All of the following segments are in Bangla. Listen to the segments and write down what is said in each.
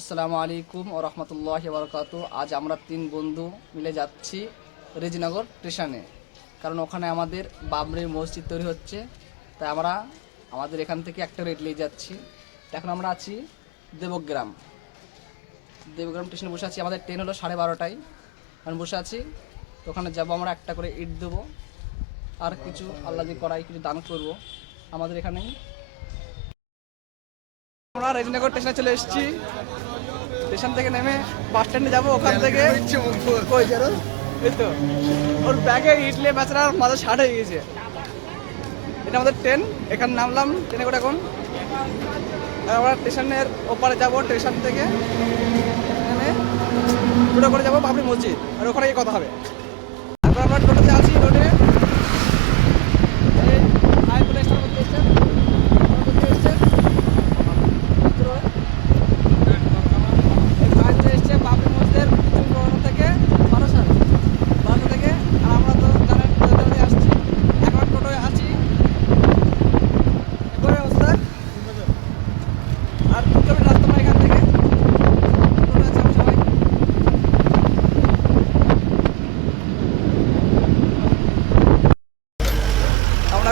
আসসালামু আলাইকুম ও রহমতুল্লাহি ওয়া বারাকাতু। আজ আমরা 3 বন্ধু মিলে যাচ্ছি রেজিনগর স্টেশনে, কারণ ওখানে আমাদের বাবরি মসজিদ তৈরি হচ্ছে। তাই আমরা আমাদের এখান থেকে একটা রেট নিয়ে যাচ্ছি। এখন আমরা আছি দেবগ্রাম স্টেশনে বসে আছি। আমাদের ট্রেন হলো 12:30টায়, আমি বসে আছি। তো ওখানে যাবো, আমরা একটা করে ইট দেবো আর কিছু আল্লাহ দিয়ে করাই কিছু দান করব আমাদের এখানেই। আমরা রেজিনগর স্টেশনে চলে এসেছি। স্টেশন থেকে নেমে বাস স্ট্যান্ডে যাবো, ওখান থেকে এই তো ওর ব্যাগে ইটলে বেচারা মাথা শার্ট হয়ে গেছে। এটা আমাদের ট্রেন, এখানে নামলাম ট্রেনে করে। এখন আমরা স্টেশনের ওপারে যাবো, স্টেশন থেকে নেমে টোটো করে যাবো বাবরি মসজিদ, আর ওখানে গিয়ে কথা হবে। তারপর আমরা টোটোতে আছি, রোডে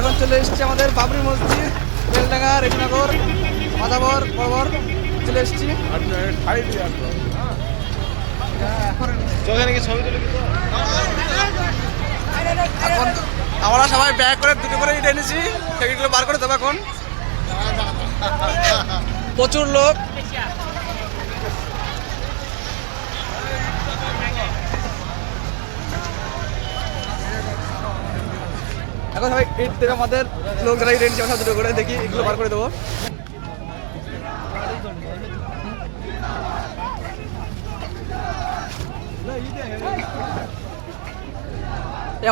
এখন চলে এসেছি আমাদের বাবরি মসজিদ, বেলডাঙ্গা, রেজিনগর, মাদাবর বরাবর চলে এসেছি। এখন আমরা সবাই ব্যাগ করে দুটো করে ইট এনেছি, সেগুলো বার করে দেবো। এখন প্রচুর লোক, এখন সবাই ইট দেবে আমাদের লোক যারা ইট এনেছে দুটো করে। দেখি এগুলো বার করে দেবো।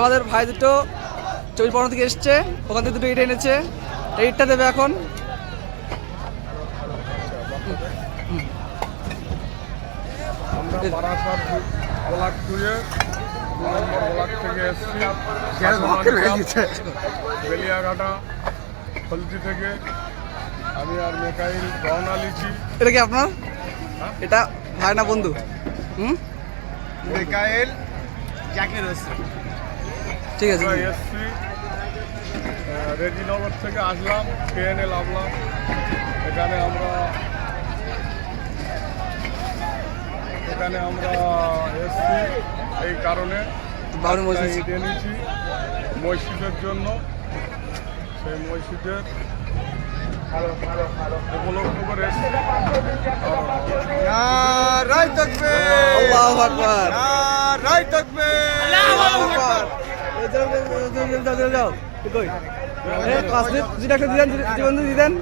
আমাদের ভাই দুটো 24 থেকে এসছে, ওখান থেকে দুটো ইট এনেছে, এই ইটটা দেবে এখন। আমরা বারাসাত ব্লক 2 নম্বর ব্লক থেকে এসেছি, বেলিয়াঘাটা হলদি থেকে। আমি আর মেকাইল রওনা লিছি। এটা কি আপনার? এটা ভাই না বন্ধু? মেকাইল জাকির হোসেন। ঠিক আছে। আমরা এসছি রেজিনগর থেকে, আসলাম ট্রেনে নামলাম। এখানে আমরা এসছি এই কারণে বাবরি মসজিদ ইট এনেছি মসজিদের জন্য। সেই মসজিদের উপলক্ষ করে এসছি। নারায়ে তাকবীর, আল্লাহু আকবার, নারায়ে তাকবীর, আল্লাহু আকবার। যাও কই? 5 মিনিট একটা দিবেন, জীবন দিবেন।